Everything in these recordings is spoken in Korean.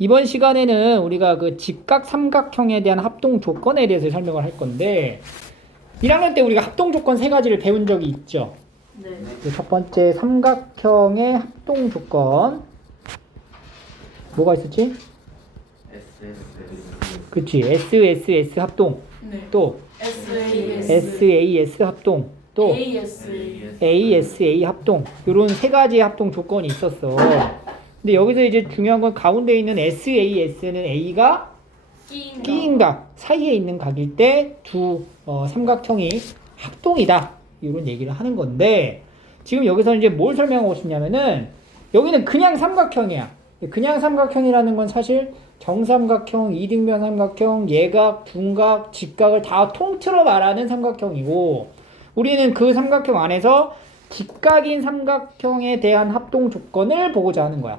이번 시간에는 우리가 그 직각 삼각형에 대한 합동 조건에 대해서 설명을 할 건데 1학년 때 우리가 합동 조건 세 가지를 배운 적이 있죠. 네. 그 첫 번째 삼각형의 합동 조건 뭐가 있었지? 그치 S S S 합동 네. 또 S A S A S 합동 또 A S A A S A 합동 이런 세 가지 합동 조건이 있었어. 근데 여기서 이제 중요한 건 가운데 있는 S A S는 A가? 끼인 각 사이에 있는 각일 때 두 어, 삼각형이 합동이다 이런 얘기를 하는 건데 지금 여기서 이제 뭘 설명하고 싶냐면은 여기는 그냥 삼각형이야. 그냥 삼각형이라는 건 사실 정삼각형, 이등변 삼각형, 예각, 둔각, 직각을 다 통틀어 말하는 삼각형이고 우리는 그 삼각형 안에서 직각인 삼각형에 대한 합동 조건을 보고자 하는 거야.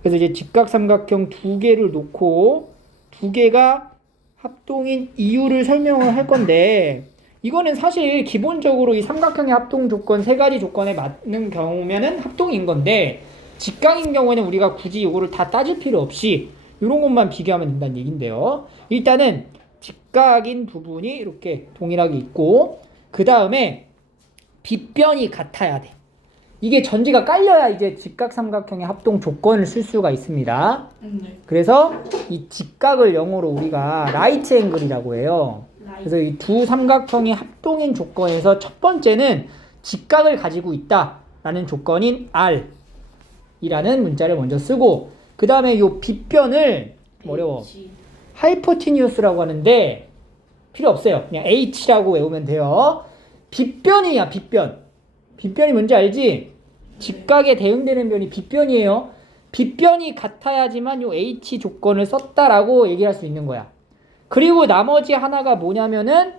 그래서 이제 직각 삼각형 두 개를 놓고 두 개가 합동인 이유를 설명을 할 건데 이거는 사실 기본적으로 이 삼각형의 합동 조건 세 가지 조건에 맞는 경우면은 합동인 건데 직각인 경우에는 우리가 굳이 이거를 다 따질 필요 없이 이런 것만 비교하면 된다는 얘긴데요. 일단은 직각인 부분이 이렇게 동일하게 있고 그 다음에 빗변이 같아야 돼. 이게 전지가 깔려야 이제 직각 삼각형의 합동 조건을 쓸 수가 있습니다. 네. 그래서 이 직각을 영어로 우리가 라이트 앵글이라고 해요. 그래서 이 두 삼각형이 합동인 조건에서 첫 번째는 직각을 가지고 있다라는 조건인 R 이라는 문자를 먼저 쓰고 그 다음에 요 빗변을 어려워 H. 하이포티니우스라고 하는데 필요 없어요. 그냥 H라고 외우면 돼요. 빗변이야, 빗변. 빗변이 뭔지 알지? 직각에 대응되는 변이 빗변이에요. 빗변이 같아야지만 요 H 조건을 썼다라고 얘기할 수 있는 거야. 그리고 나머지 하나가 뭐냐면은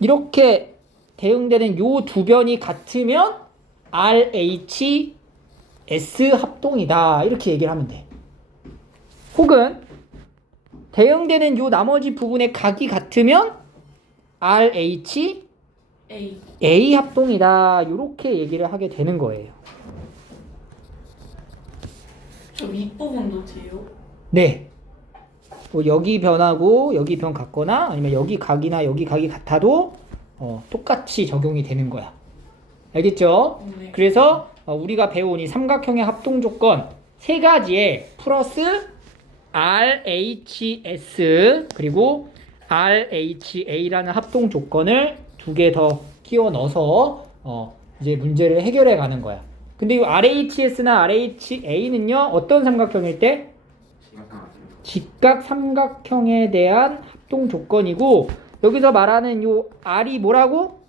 이렇게 대응되는 요 두 변이 같으면 RH S 합동이다. 이렇게 얘기를 하면 돼. 혹은 대응되는 요 나머지 부분의 각이 같으면 RH A. A 합동이다. 이렇게 얘기를 하게 되는 거예요. 저 윗부분도 돼요? 네. 뭐 여기 변하고 여기 변 같거나 아니면 여기 각이나 여기 각이 같아도 어, 똑같이 적용이 되는 거야. 알겠죠? 네. 그래서 어, 우리가 배운 이 삼각형의 합동 조건 세 가지에 플러스 RHS 그리고 RHA라는 합동 조건을 두 개 더 끼워 넣어서 어, 이제 문제를 해결해 가는 거야. 근데 이 RHS나 RHA는요 어떤 삼각형일 때 직각 삼각형에 대한 합동 조건이고 여기서 말하는 요 R이 뭐라고?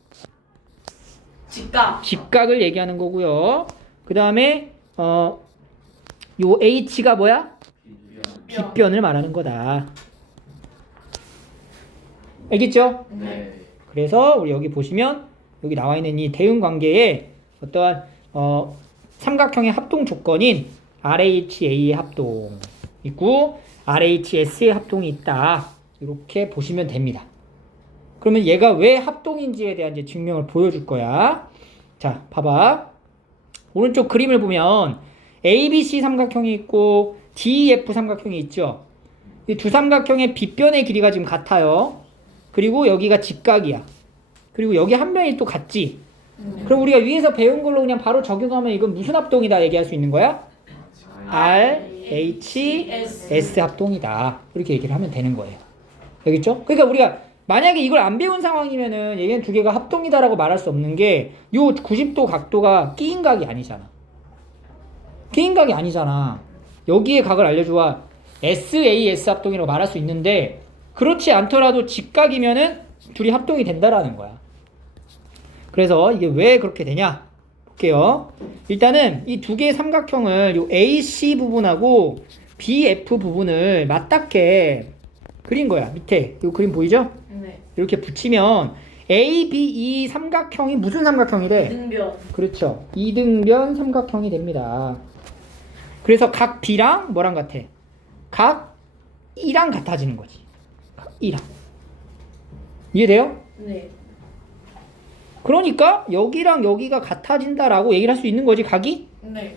직각. 직각을 얘기하는 거고요. 그 다음에 어, 요 H가 뭐야? 빗변을 말하는 거다. 알겠죠? 네. 그래서 우리 여기 보시면 여기 나와 있는 이 대응 관계에 어떠한 어, 삼각형의 합동 조건인 RHA의 합동 있고 RHS의 합동이 있다. 이렇게 보시면 됩니다. 그러면 얘가 왜 합동인지에 대한 이제 증명을 보여줄 거야. 자, 봐봐. 오른쪽 그림을 보면 ABC 삼각형이 있고 DEF 삼각형이 있죠. 이 두 삼각형의 빗변의 길이가 지금 같아요. 그리고 여기가 직각이야. 그리고 여기 한 변이 또 같지. 네. 그럼 우리가 위에서 배운 걸로 그냥 바로 적용하면 이건 무슨 합동이다 얘기할 수 있는 거야? R, H, S 합동이다. 이렇게 얘기를 하면 되는 거예요. 알겠죠? 그러니까 우리가 만약에 이걸 안 배운 상황이면은 얘는 두 개가 합동이다라고 말할 수 없는 게 요 90도 각도가 끼인 각이 아니잖아. 끼인 각이 아니잖아. 여기에 각을 알려줘야 SAS 합동이라고 말할 수 있는데 그렇지 않더라도 직각이면은 둘이 합동이 된다라는 거야. 그래서 이게 왜 그렇게 되냐? 볼게요. 일단은 이 두 개의 삼각형을 요 AC 부분하고 BF 부분을 맞닿게 그린 거야. 밑에 이 그림 보이죠? 네. 이렇게 붙이면 ABE 삼각형이 무슨 삼각형이래? 등변. 그렇죠. 이등변 삼각형이 됩니다. 그래서 각 B랑 뭐랑 같아? 각 E랑 같아지는 거지. 각 E랑. 이해돼요? 네. 그러니까 여기랑 여기가 같아진다라고 얘기를 할 수 있는 거지 각이? 네.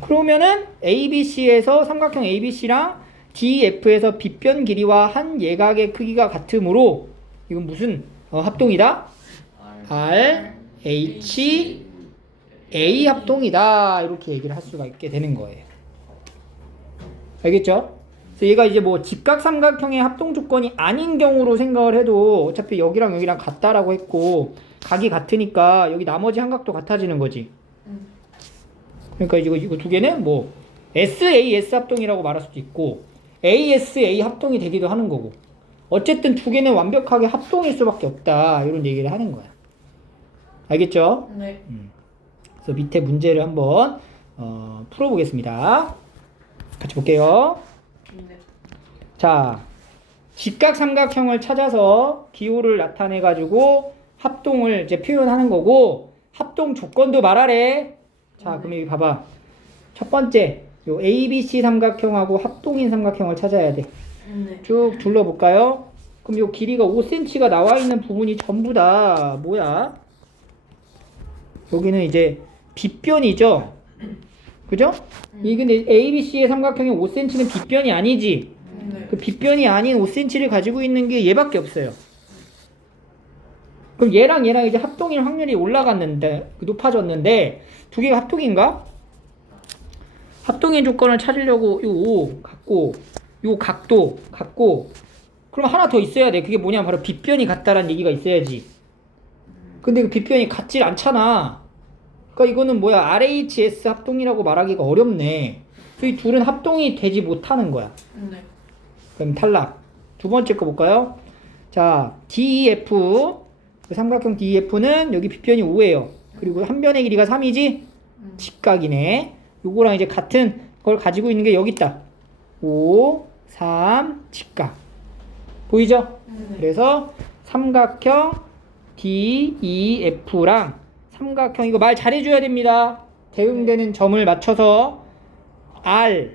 그러면은 ABC에서 삼각형 ABC랑 DF에서 빗변 길이와 한 예각의 크기가 같으므로 이건 무슨 어, 합동이다? R, H, A 합동이다 이렇게 얘기를 할 수가 있게 되는 거예요. 알겠죠? 그래서 얘가 이제 뭐 직각 삼각형의 합동 조건이 아닌 경우로 생각을 해도 어차피 여기랑 여기랑 같다라고 했고 각이 같으니까 여기 나머지 한 각도 같아지는 거지. 음. 그러니까 이거 이거 두 개는 뭐 SAS 합동이라고 말할 수도 있고 ASA 합동이 되기도 하는 거고 어쨌든 두 개는 완벽하게 합동일 수밖에 없다 이런 얘기를 하는 거야. 알겠죠? 네. 그래서 밑에 문제를 한번 어, 풀어보겠습니다. 같이 볼게요. 네. 자, 직각 삼각형을 찾아서 기호를 나타내 가지고 합동을 이제 표현하는 거고 합동 조건도 말하래. 자, 그럼 여기 봐봐. 첫 번째, 요 ABC 삼각형하고 합동인 삼각형을 찾아야 돼. 네. 쭉 둘러볼까요? 그럼 요 길이가 5cm가 나와 있는 부분이 전부 다 뭐야? 여기는 이제 빗변이죠. 그죠? 이 근데 ABC의 삼각형의 5cm는 빗변이 아니지. 네. 그 빗변이 아닌 5cm를 가지고 있는 게 얘밖에 없어요. 그럼 얘랑 얘랑 이제 합동일 확률이 올라갔는데 높아졌는데 두 개가 합동인가? 합동인 조건을 찾으려고 요5 갖고 요 각도 갖고 그럼 하나 더 있어야 돼. 그게 뭐냐면 바로 빗변이 같다라는 얘기가 있어야지. 근데 그 빗변이 같질 않잖아. 그러니까 이거는 뭐야? RHS 합동이라고 말하기가 어렵네. 이 둘은 합동이 되지 못하는 거야. 네. 그럼 탈락. 두 번째 거 볼까요? 자, DEF. 그 삼각형 DEF는 여기 빗변이 5예요. 그리고 한 변의 길이가 3이지? 음. 직각이네. 요거랑 이제 같은 걸 가지고 있는 게 여기 있다. 5, 3, 직각. 보이죠? 네. 그래서 삼각형 DEF랑 삼각형 이거 말 잘해줘야 됩니다. 대응되는 점을 맞춰서 R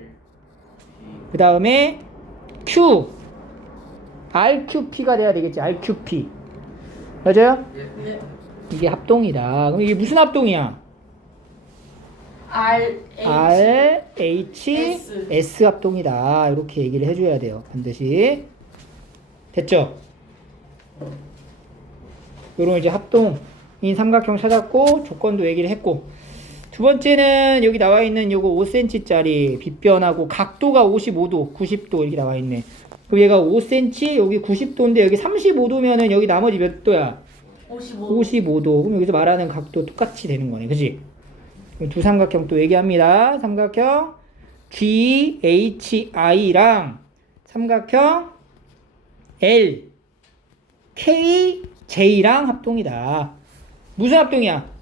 그 다음에 Q RQP가 돼야 되겠지 RQP 맞아요? 네. 이게 합동이다. 그럼 이게 무슨 합동이야? R H R H S. S 합동이다. 이렇게 얘기를 해줘야 돼요. 반드시 됐죠? 요런 이제 합동인 삼각형 찾았고 조건도 얘기를 했고 두 번째는 여기 나와 있는 요거 5cm짜리 빗변하고 각도가 55도, 90도 이렇게 나와 있네. 그럼 얘가 5cm, 여기 90도인데 여기 35도면은 여기 나머지 몇 도야? 55 55도. 그럼 여기서 말하는 각도 똑같이 되는 거네. 그지? 두 삼각형 또 얘기합니다. 삼각형 GHI랑 삼각형 L, K, J랑 합동이다. 무슨 합동이야?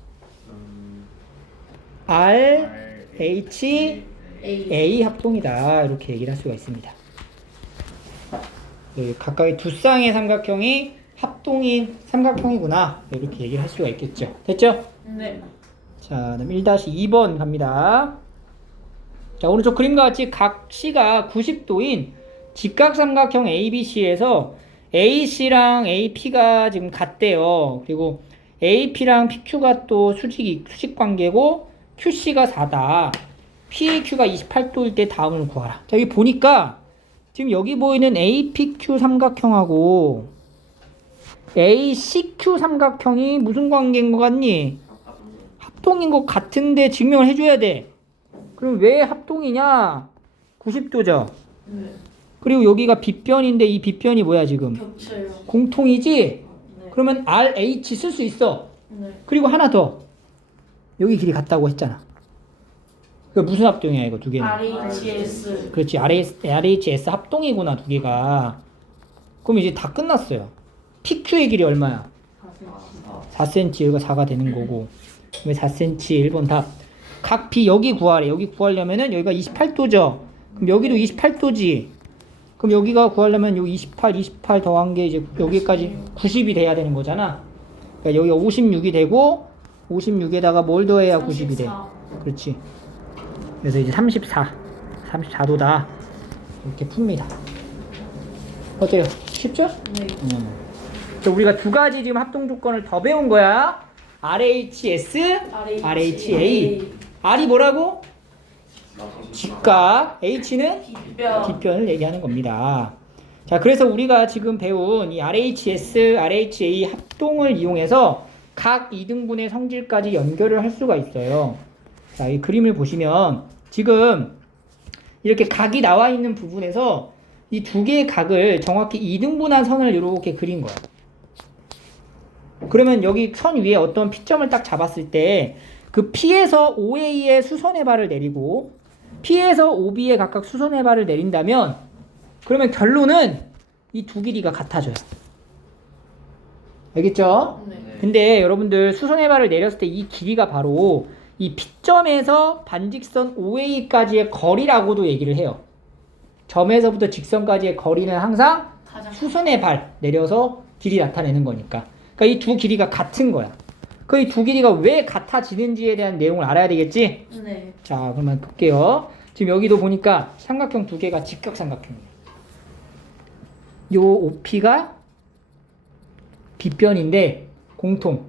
R, H, A 합동이다. 이렇게 얘기를 할 수가 있습니다. 네, 각각의 두 쌍의 삼각형이 합동인 삼각형이구나. 이렇게 얘기를 할 수가 있겠죠. 됐죠? 네. 자, 그다음 1-2번 갑니다. 자, 오른쪽 그림과 같이 각 C가 90도인 직각삼각형 ABC에서 AC랑 AP가 지금 같대요. 그리고 AP랑 PQ가 또 수직, 수직 관계고 QC가 4다. PAQ가 28도일 때 다음을 구하라. 자, 여기 보니까 지금 여기 보이는 APQ 삼각형하고 ACQ 삼각형이 무슨 관계인 것 같니? 합동인 것 같은데 증명을 해줘야 돼. 그럼 왜 합동이냐? 90도죠. 네. 그리고 여기가 빗변인데 이 빗변이 뭐야 지금? 겹쳐요. 공통이지? 네. 그러면 RH 쓸 수 있어. 네. 그리고 하나 더. 여기 길이 같다고 했잖아. 그 무슨 합동이야 이거 두 개는? R H S 그렇지 RHS 합동이구나 두 개가. 그럼 이제 다 끝났어요. PQ의 길이 얼마야? 4cm 여기가 4가 되는 거고 그다음에 4cm 1번 답. 각 B 여기 구하래. 여기 구하려면은 여기가 28도죠. 그럼 여기도 28도지. 그럼 여기가 구하려면 요 28, 28 더한 게 이제 여기까지 90이 돼야 되는 거잖아. 그러니까 여기가 56이 되고 56에다가 뭘 더해야 90이 돼. 34. 그렇지. 그래서 이제 34, 34도다. 이렇게 풉니다. 어때요? 쉽죠? 네. 음. 그래서 우리가 두 가지 지금 합동 조건을 더 배운 거야. RHS, RH RHA. R이 뭐라고? 직각, h는 빗변. 뒷변을 얘기하는 겁니다. 자, 그래서 우리가 지금 배운 이 RHS, RHA 합동을 이용해서 각 이등분의 성질까지 연결을 할 수가 있어요. 자, 이 그림을 보시면 지금 이렇게 각이 나와 있는 부분에서 이 두 개의 각을 정확히 이등분한 선을 이렇게 그린 거예요. 그러면 여기 선 위에 어떤 P점을 딱 잡았을 때 그 P에서 OA의 수선의 발을 내리고 P에서 OB에 각각 수선의 발을 내린다면 그러면 결론은 이 두 길이가 같아져요. 알겠죠? 네. 근데 여러분들 수선의 발을 내렸을 때 이 길이가 바로 이 P점에서 반직선 OA까지의 거리라고도 얘기를 해요. 점에서부터 직선까지의 거리는 항상 가장 수선의 발 내려서 길이 나타내는 거니까. 그러니까 이 두 길이가 같은 거야. 그 이 두 길이가 왜 같아지는지에 대한 내용을 알아야 되겠지? 네. 자, 그러면 볼게요. 지금 여기도 보니까 삼각형 두 개가 직각 삼각형이에요. 요 OP가 빗변인데 공통.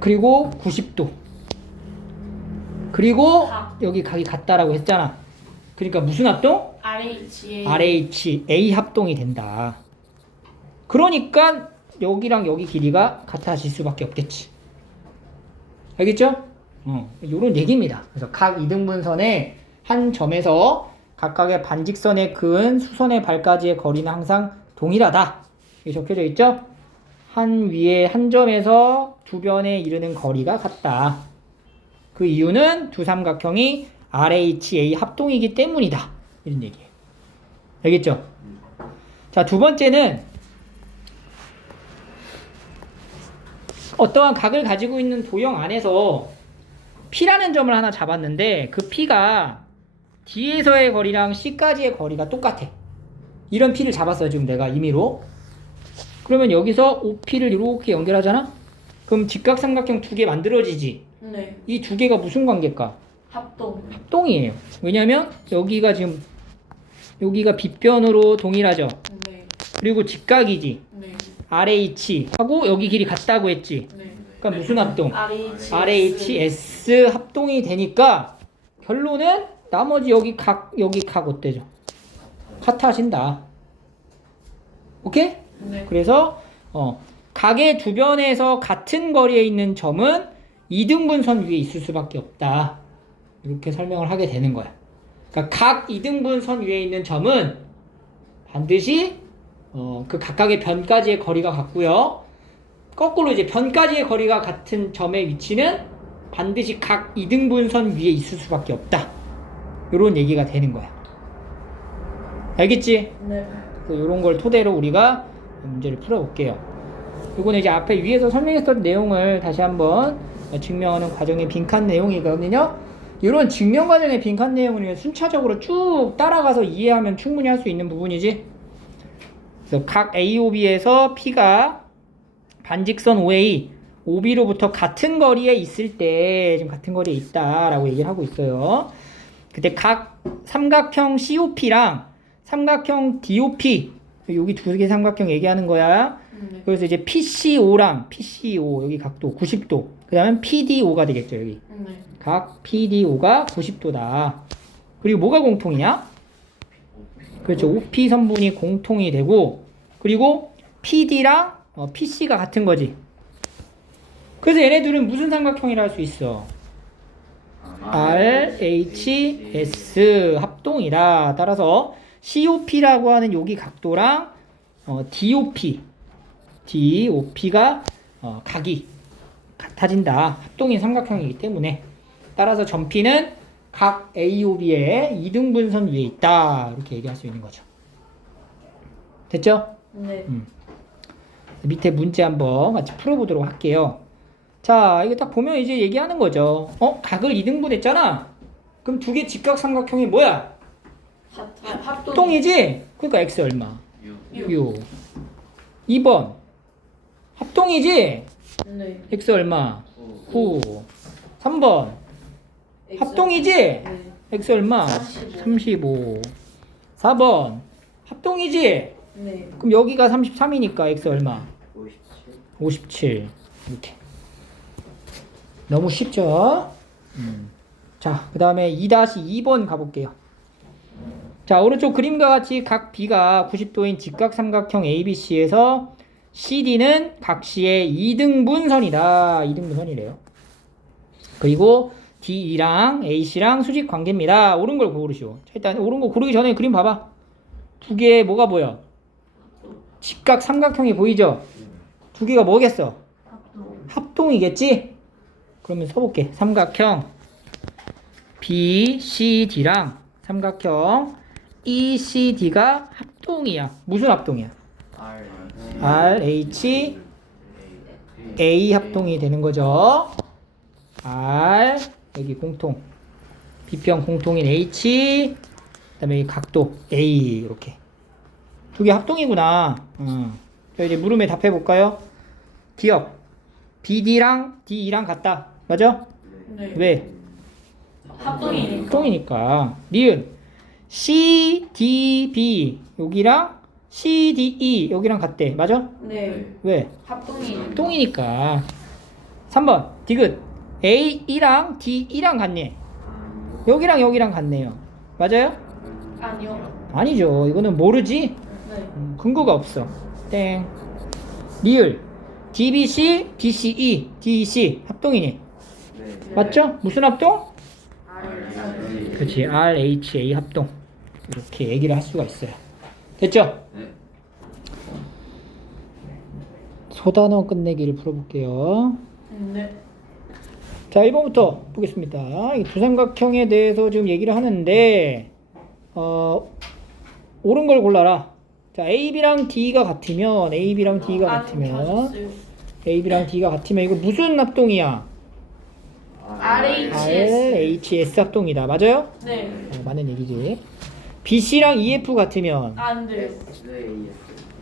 그리고 90도. 그리고 각. 여기 각이 같다라고 했잖아. 그러니까 무슨 합동? RHA. RH, A 합동이 된다. 그러니까 여기랑 여기 길이가 같아질 수밖에 없겠지. 알겠죠? 어, 요런 얘기입니다. 그래서 각 이등분선의 한 점에서 각각의 반직선에 그은 수선의 발까지의 거리는 항상 동일하다. 이게 적혀져 있죠? 한 위에 한 점에서 두 변에 이르는 거리가 같다. 그 이유는 두 삼각형이 RHA 합동이기 때문이다. 이런 얘기예요. 알겠죠? 자, 두 번째는 어떠한 각을 가지고 있는 도형 안에서 P라는 점을 하나 잡았는데 그 P가 D에서의 거리랑 C까지의 거리가 똑같아. 이런 P를 잡았어요, 지금 내가 임의로. 그러면 여기서 OP를 이렇게 연결하잖아? 그럼 직각삼각형 두 개 만들어지지. 네. 이 두 개가 무슨 관계일까? 합동. 합동이에요. 왜냐면 여기가 지금 여기가 빗변으로 동일하죠. 네. 그리고 직각이지. 네. RH 하고 여기 길이 같다고 했지. 네. 그러니까 무슨 합동? RHS. RHS 합동이 되니까 결론은 나머지 여기 각 여기 각 어때죠? 같아진다. 오케이? 네. 그래서 어, 각의 두 변에서 같은 거리에 있는 점은 이등분선 위에 있을 수밖에 없다. 이렇게 설명을 하게 되는 거야. 그러니까 각 이등분선 위에 있는 점은 반드시 어, 그 각각의 변까지의 거리가 같고요. 거꾸로 이제 변까지의 거리가 같은 점의 위치는 반드시 각 이등분선 위에 있을 수밖에 없다. 이런 얘기가 되는 거야. 알겠지? 네. 이런 걸 토대로 우리가 문제를 풀어볼게요. 이거는 이제 앞에 위에서 설명했던 내용을 다시 한번 증명하는 과정의 빈칸 내용이거든요. 이런 증명 과정의 빈칸 내용을 순차적으로 쭉 따라가서 이해하면 충분히 할 수 있는 부분이지. 그래서 각 AOB에서 P가 반직선 OA, OB로부터 같은 거리에 있을 때 지금 같은 거리에 있다라고 얘기를 하고 있어요. 그때 각 삼각형 COP랑 삼각형 DOP 여기 두 개 삼각형 얘기하는 거야. 네. 그래서 이제 PCO랑 PCO 여기 각도 90도. 그다음에 PDO가 되겠죠 여기. 네. 각 PDO가 90도다. 그리고 뭐가 공통이냐? 그렇죠. OP 선분이 공통이 되고 그리고 PD랑 어, PC가 같은 거지. 그래서 얘네들은 무슨 삼각형이라 할 수 있어? RHS 합동이다. 따라서 COP라고 하는 여기 각도랑 어, DOP, DOP가 어, 각이 같아진다. 합동인 삼각형이기 때문에 따라서 점피는 각 AOB의 이등분선 위에 있다. 이렇게 얘기할 수 있는 거죠. 됐죠? 네. 밑에 문제 한번 같이 풀어보도록 할게요. 자, 이거 딱 보면 이제 얘기하는 거죠. 어? 각을 2등분 했잖아? 그럼 두 개 직각 삼각형이 뭐야? 합- 합동. 합동이지? 그러니까 x 얼마? 육. 6. 2번. 합동이지? 네. x 얼마? 9. 3번. 합동이지? 네. x 얼마? 35. 35. 4번. 합동이지? 네. 그럼 여기가 33이니까 x 얼마? 57 이렇게 너무 쉽죠? 음. 자, 그 다음에 2-2번 가볼게요. 자, 오른쪽 그림과 같이 각 B가 90도인 직각삼각형 ABC에서 CD는 각 C의 2등분선이다. 2등분선이래요. 그리고 D랑 AC랑 수직 관계입니다. 옳은 걸 고르시오. 자, 일단 옳은 거 고르기 전에 그림 봐봐. 두 개에 뭐가 보여? 직각 삼각형이 보이죠? 두 개가 뭐겠어? 합동. 합동이겠지? 그러면 써볼게. 삼각형 BCD랑 삼각형 ECD가 합동이야. 무슨 합동이야? RH A 합동이 되는 거죠. R 여기 공통 B평 공통인 H 그 다음에 이 각도 A 이렇게 두 개 합동이구나. 어. 자 이제 물음에 답해 볼까요? 기억 BD랑 DE랑 같다. 맞아? 네. 왜? 합동이니까. 합동이니까. 니은 CDB 여기랑 CDE 여기랑 같대. 맞아? 네. 왜? 합동이니까. 합동이니까. 3번 디귿 A2랑 D2랑 같네. 여기랑 여기랑 같네요. 맞아요? 아니요. 아니죠. 이거는 모르지? 네. 음, 근거가 없어. 땡. 리을 DBC, DCE, DEC 합동이니. 맞죠? 무슨 합동? 그렇지. RHA 합동. 이렇게 얘기를 할 수가 있어요. 됐죠? 소단어 끝내기를 풀어볼게요. 네. 자, 1번부터 보겠습니다. 이 두삼각형에 대해서 지금 얘기를 하는데, 어, 옳은 걸 골라라. 자, AB랑 D가 같으면, AB랑 D가 안 같으면. AB랑 D가 같으면, 이거 무슨 합동이야? RHS. RHS 합동이다. 맞아요? 네. 어, 맞는 얘기지. BC랑 EF 같으면, 안 돼요.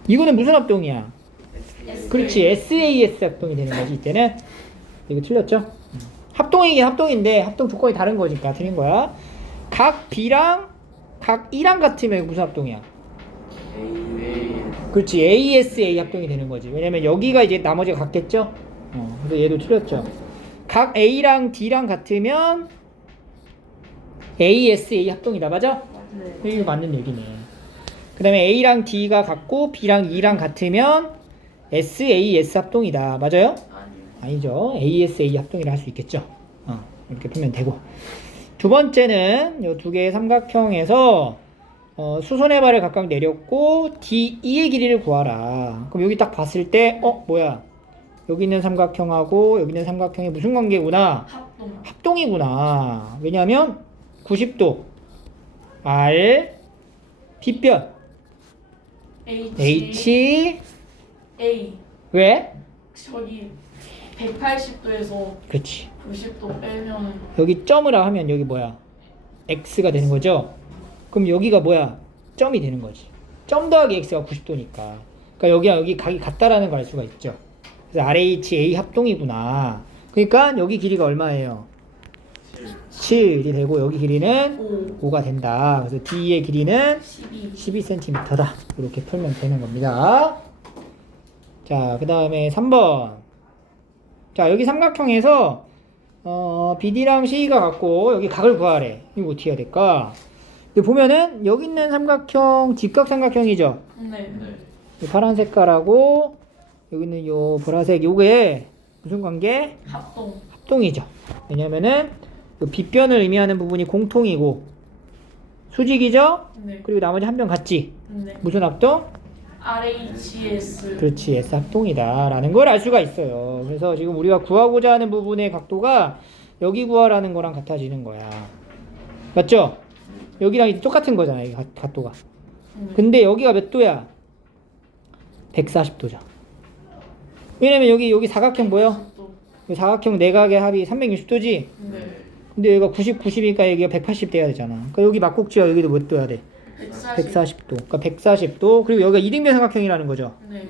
이거는 무슨 합동이야? 그렇지. SAS 합동이 되는 거지, 이때는. 이거 틀렸죠? 음. 합동이긴 합동인데, 합동 조건이 다른 거니까 틀린 거야. 각 B랑 각 E랑 같으면 무슨 합동이야? 그렇지. ASA 합동이 되는 거지. 왜냐면 여기가 이제 나머지가 같겠죠? 어, 그래서 얘도 틀렸죠. 각 A랑 D랑 같으면 ASA 합동이다. 맞아? 네. 이거 맞는 얘기네. 그 다음에 A랑 D가 같고 B랑 E랑 같으면 SAS 합동이다. 맞아요? 아니죠. ASA 합동이라 할 수 있겠죠. 어, 이렇게 풀면 되고. 두 번째는 이 두 개의 삼각형에서 어, 수선의 발을 각각 내렸고 DE의 길이를 구하라. 그럼 여기 딱 봤을 때, 어, 뭐야? 여기 있는 삼각형하고 여기 있는 삼각형이 무슨 관계구나? 합동. 합동이구나. 왜냐하면 90도 R B변 H. H A. 왜? 저기 180도에서 그렇지. 90도 빼면 여기 점이라 하면 여기 뭐야? X가 되는 거죠. 그럼 여기가 뭐야? 점이 되는 거지. 점 더하기 X가 90도니까. 그러니까 여기와 여기 각이 같다라는 걸 알 수가 있죠. 그래서 RHA 합동이구나. 그러니까 여기 길이가 얼마예요? 7이 되고 여기 길이는 5. 5가 된다. 그래서 D의 길이는 12. 12cm다. 이렇게 풀면 되는 겁니다. 자, 그 다음에 3번. 자, 여기 삼각형에서, 어, BD랑 CE가 같고, 여기 각을 구하래. 이거 어떻게 해야 될까? 여기 보면은, 여기 있는 삼각형, 직각 삼각형이죠? 네. 이 파란 색깔하고, 여기 있는 요 보라색, 요게 무슨 관계? 합동. 합동이죠. 왜냐면은, 요 빗변을 의미하는 부분이 공통이고, 수직이죠? 네. 그리고 나머지 한 변 같지? 네. 무슨 합동? RHS. 그렇지 S 합동이다라는 걸 알 수가 있어요. 그래서 지금 우리가 구하고자 하는 부분의 각도가 여기 구하라는 거랑 같아지는 거야. 맞죠? 여기랑 똑같은 거잖아, 이 각- 각도가. 네. 근데 여기가 몇 도야? 140도죠. 왜냐면 여기 여기 사각형 뭐요? 사각형 내각의 합이 360도지. 네. 근데 여기가 90, 90이니까 여기가 180 돼야 되잖아. 그러니까 여기 막국지가 여기도 몇 도야 돼? 140. 140도. 그러니까 140도. 그리고 여기가 이등변 삼각형이라는 거죠. 네.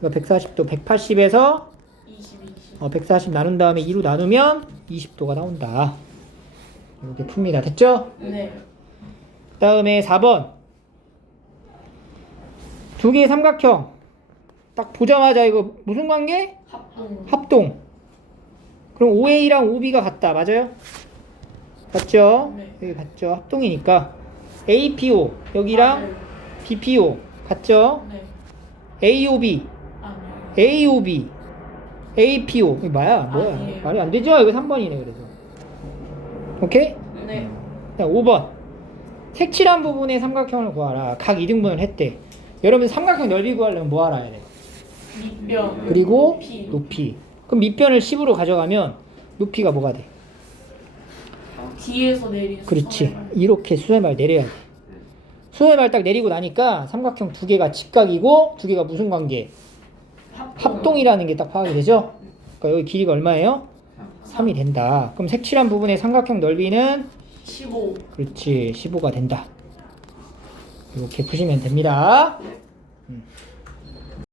그러니까 140도, 180에서 20, 20. 어, 140 나눈 다음에 2로 나누면 20도가 나온다. 이렇게 풉니다. 됐죠? 네. 다음에 4번. 두 개의 삼각형. 딱 보자마자 이거 무슨 관계? 합동. 합동. 그럼 OA랑 OB가 같다. 맞아요? 맞죠? 네. 여기 같죠? 합동이니까 APO 여기랑 맞아요. BPO 같죠? 네. AOB 아니에요. AOB APO 이게 뭐야? 뭐야? 아니에요. 말이 안 되죠? 이거 3번이네 그래서 오케이? 네. 자, 5번 색칠한 부분의 삼각형을 구하라 각 2등분을 했대 여러분 삼각형 넓이 구하려면 뭐 알아야 돼? 밑변. 그리고 높이. 높이 그럼 밑변을 10으로 가져가면 높이가 뭐가 돼? 뒤에서 내린 그렇지. 이렇게 수렴발 내려야 돼 수렴발 딱 내리고 나니까 삼각형 두 개가 직각이고 두 개가 무슨 관계? 합동이라는 게 딱 파악이 되죠? 그러니까 여기 길이가 얼마예요? 3이 된다 그럼 색칠한 부분의 삼각형 넓이는 15. 그렇지 15가 된다 이렇게 푸시면 됩니다 음.